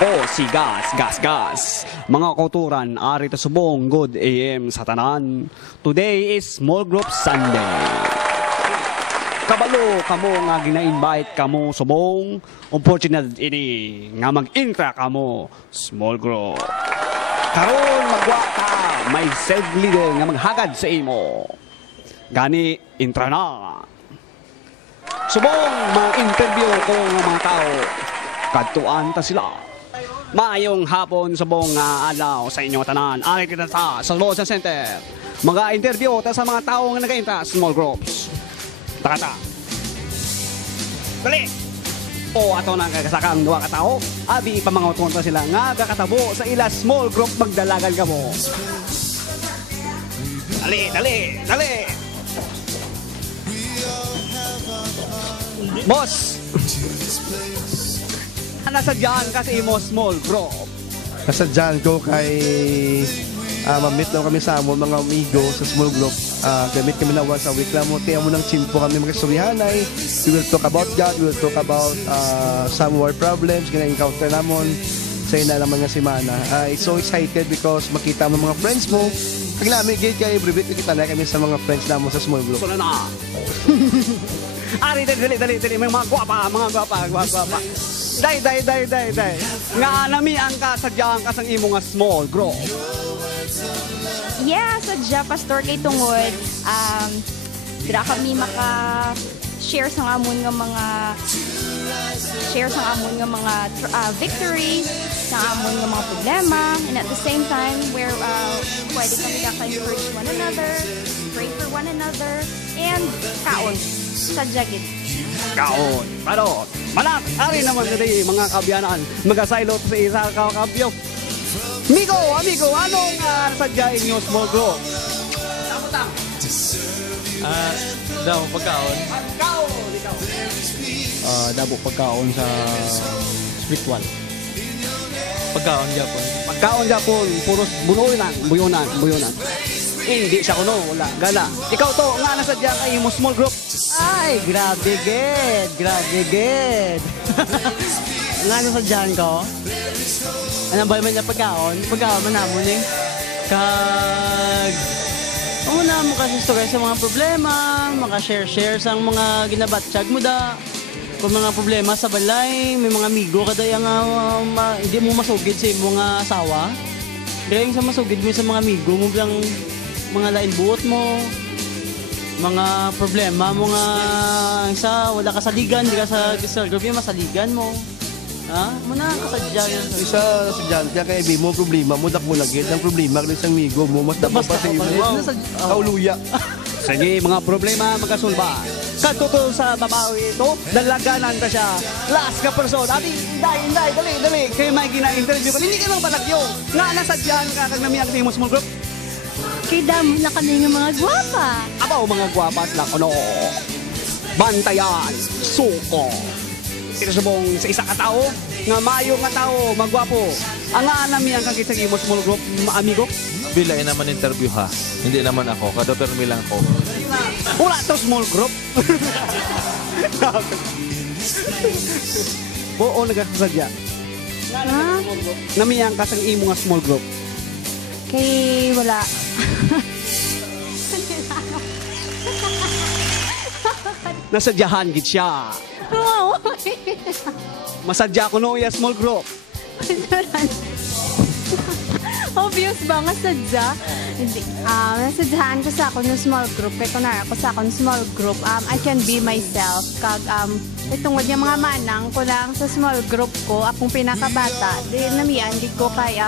O sigas, gas. Mga kauturan, ari ta subong, good AM sa tanan. Today is Small Group Sunday. Kabalo kamo nga gina-invite kamo subong. Opportunity ini nga mag-intra kamo small group. Karon magwata, may self leader nga maghagad sa imo. Gani intra na. Subong mag-interview ko ng mga tao. Kadtuan ta sila. Maayong hapon sa buong adlaw sa inyong tanan. Ari kita sa Loza Center. Mga-interview ta sa mga tao nga nag-intra small groups. Takata. Dali! O ato na kagasakang duwa ka tao. Abi pamangoton ta sila nga kakatabo sa ila small group magdalagan ka mo. Dali! Boss! Nasadyan ka sa imo small group. Nasadyan ko kay mamit lang kami sa amon mga amigo sa small group. Gamit kami na once a week lang mo. Kaya mo ng chimpo kami magkasurihanay. We will talk about God. We will talk about some war problems. Gina-encounter namon sa ina naman nga semana. So excited because makita mo mga friends mo. Pag namin kay Bribit, kita na kami sa mga friends namon sa small group. So na. Ari, dali. Mga gwapa. Day. Nga nami ang kasadyaan ka sa imo nga small group. Yeah, sadya pastor kay tungod dira kami maka-share sa amon nga mga victories, sa amon nga mga problema, and at the same time where pwede kami ka-encourage one another, pray for one another, and kaon sadya gid. Kaon. Pero manak, ari naman dali mga kabyanan, magasaylot sa isa ka kabyo. Amigo, anong sadya inyo small group? Dabo pagkaon. Ikaw. Dabo pagkaon sa spiritual. Pagkaon Japon. Pagkaon Japon, puros buyonan. Hindi siya kuno, wala. Gala. Ikaw to, nga nasadya kay mo small group. Ay, grabe ged. Nga nasadyan ko. Ano ba man niya pagkaon? Pagkaon man namon eh. Kag... Una mo kasi story sa mga problema, maka-share sa mga ginabatsyag mo da. Kung mga problema sa balay, may mga amigo kada yung hindi mo masugid sa mga asawa. Kaya sa masugid mo sa mga amigo mo bilang mga lain buot mo, mga problema mo nga isa, wala ka saligan, di ka sa group yung masaligan mo. Ha? Muna kasadya yan. Isa nasadyan kaya kay Ibi mo problema mo, dak mo lagit. Ang problema ka sa amigo mo, mas dapat pa sa iyo. Kauluya. Sige, mga problema magasulba. Katuto sa babae ito, dalaganan ka siya. Last ka person. Ati, dali. Kayo may gina-interview ka. Hindi ka lang balagyo. Nga nasadyan ka kag namiyag ni mo small group. Kay damo na kami nga mga gwapa. Abaw mga gwapas lang ano. Bantayan, suko. Ito subong sa isa ka tao, nga mayo nga tao, magwapo. Ang anami ang kakita mo small group, amigo? Bilain naman interview ha. Hindi naman ako. Kadopermi lang ko. Wala to small group. Oo, nagkasadya. Ha? Namiyang ka sa imo nga small group. Kay wala. Nasadyahan gid siya. Wow. Masadya ko no iya small group. Obvious ba nga sadya? Hindi. Nasadyahan ko sa ako ng small group. Kaya kunwari ako sa akong small group, I can be myself. Kag, itungod yung mga manang ko lang sa small group ko, akong pinakabata, di namiyan, di ko kay,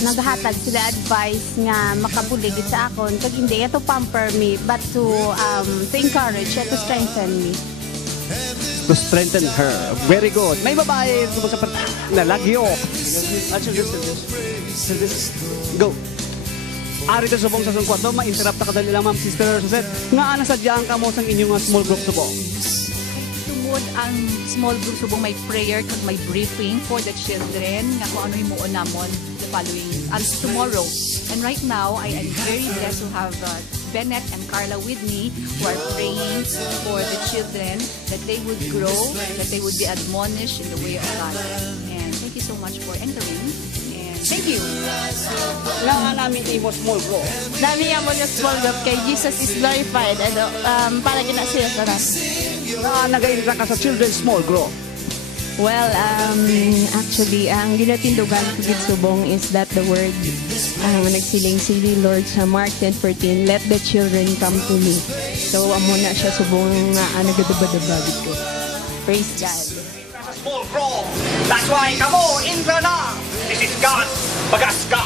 naghatag sila advice nga makabuligid sa akon. Kag hindi, to pamper me, but to encourage, to strengthen me. To strengthen her. Very good. May babae sa nalagyo. Go. Ari ka subong sa sungkwat. Ma-interrupt ka dali lang, ma'am, sister Suzette. Nga nasadyaan ka mo sa inyong small group subong. Tungod ang small group subong may prayer kag may briefing for the children nga kung ano himuon namon the following tomorrow. And right now, I am very blessed to have Bennett and Carla with me who are praying for the children that they would grow, that they would be admonished in the way of God. And Thank you. Nga namin imo small group. Dami nga mo na small group kay Jesus is glorified. Para gina siya sa Nga nagainta ka sa children's small group. Well, actually, ang ginatindugan ko gid subong is that the word nagsiling-sili Lord sa Mark 10:14, let the children come to me. So, amo na siya subong nga nagadabadabad ko. Praise God. Small group. That's why, kamo, intra na. This is God. Bagas ka.